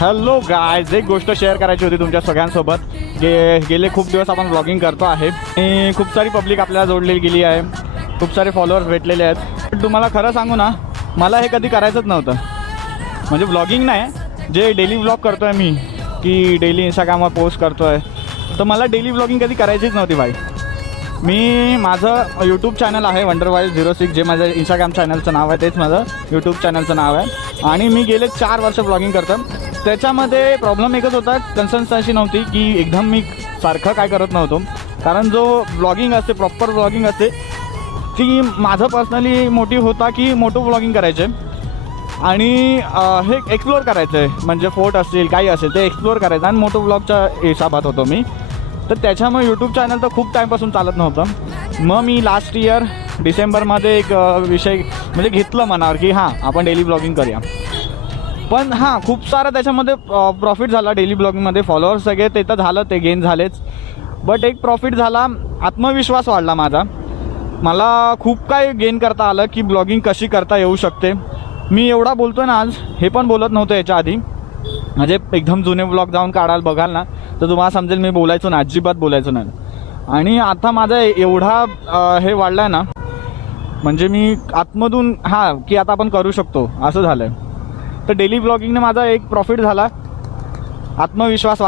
Hello guys, एक गोष्ट share करायची होती तुमच्या सगळ्यांसोबत. गेले खूप दिवस आपण ब्लॉगिंग करतो आहे आणि खूप सारी पब्लिक आपल्याला जोडली गेली आहे, खूप सारे फॉलोअर्स भेटलेले आहेत. पण तुम्हाला खरं सांगू ना, मला हे कधी करायचंच नव्हतं. म्हणजे ब्लॉगिंग नाही, जे डेली ब्लॉग करतो आहे मी, की डेली इंस्टाग्रामवर पोस्ट करतो आहे, तर मला डेली ब्लॉगिंग कधी करायचीच नव्हती भाई. मी माझं यूट्यूब चॅनल आहे wonderwild06, जे माझं इंस्टाग्राम चॅनलचं नाव आहे, तेच माझं यूट्यूब चॅनलचं नाव आहे. आणि मी गेले 4 वर्ष ब्लॉगिंग करतो. त्याच्यामध्ये प्रॉब्लेम एकच होता, कन्सिस्टन्सी नव्हती, की एकदम मी सारखं काय करत नव्हतो. कारण जो ब्लॉगिंग असते, प्रॉपर ब्लॉगिंग असते, ती माझं पर्सनली मोटिव्ह होता की मोठं ब्लॉगिंग करायचे आणि हे एक्सप्लोअर करायचं आहे. म्हणजे फोर्ट असतील, काही असेल, ते एक्सप्लोअर करायचं आणि मोठं ब्लॉगच्या हिसाबात होतो मी. तर त्याच्यामुळे यूट्यूब चॅनल तर खूप टाईमपासून चालत नव्हतं. मग मी लास्ट इयर डिसेंबरमध्ये एक विषय म्हणजे घेतलं मनावर, की हां आपण डेली ब्लॉगिंग करूया. पण हां, खूप सारा त्याच्यामध्ये प्रॉफिट झाला डेली ब्लॉगिंगमध्ये. फॉलोअर्स सगळे ते तर झालं, ते गेन झालेच. बट एक प्रॉफिट झाला, आत्मविश्वास वाढला माझा. मला खूप काय गेन करता आलं, की ब्लॉगिंग कशी करता येऊ शकते. मी एवढा बोलतो ना आज, हे पण बोलत नव्हतं याच्या आधी. म्हणजे एकदम जुने ब्लॉग जाऊन काढायला बघाल ना, तर तुम्हाला समजेल मी बोलायचो ना, अजिबात बोलायचो नाही. आणि आता माझा एवढा हे वाढला आहे ना, म्हणजे मी आतमधून हां की आता आपण करू शकतो असं झालं आहे. तर डेली ब्लॉगिंगने माझा एक प्रॉफिट झाला, आत्मविश्वास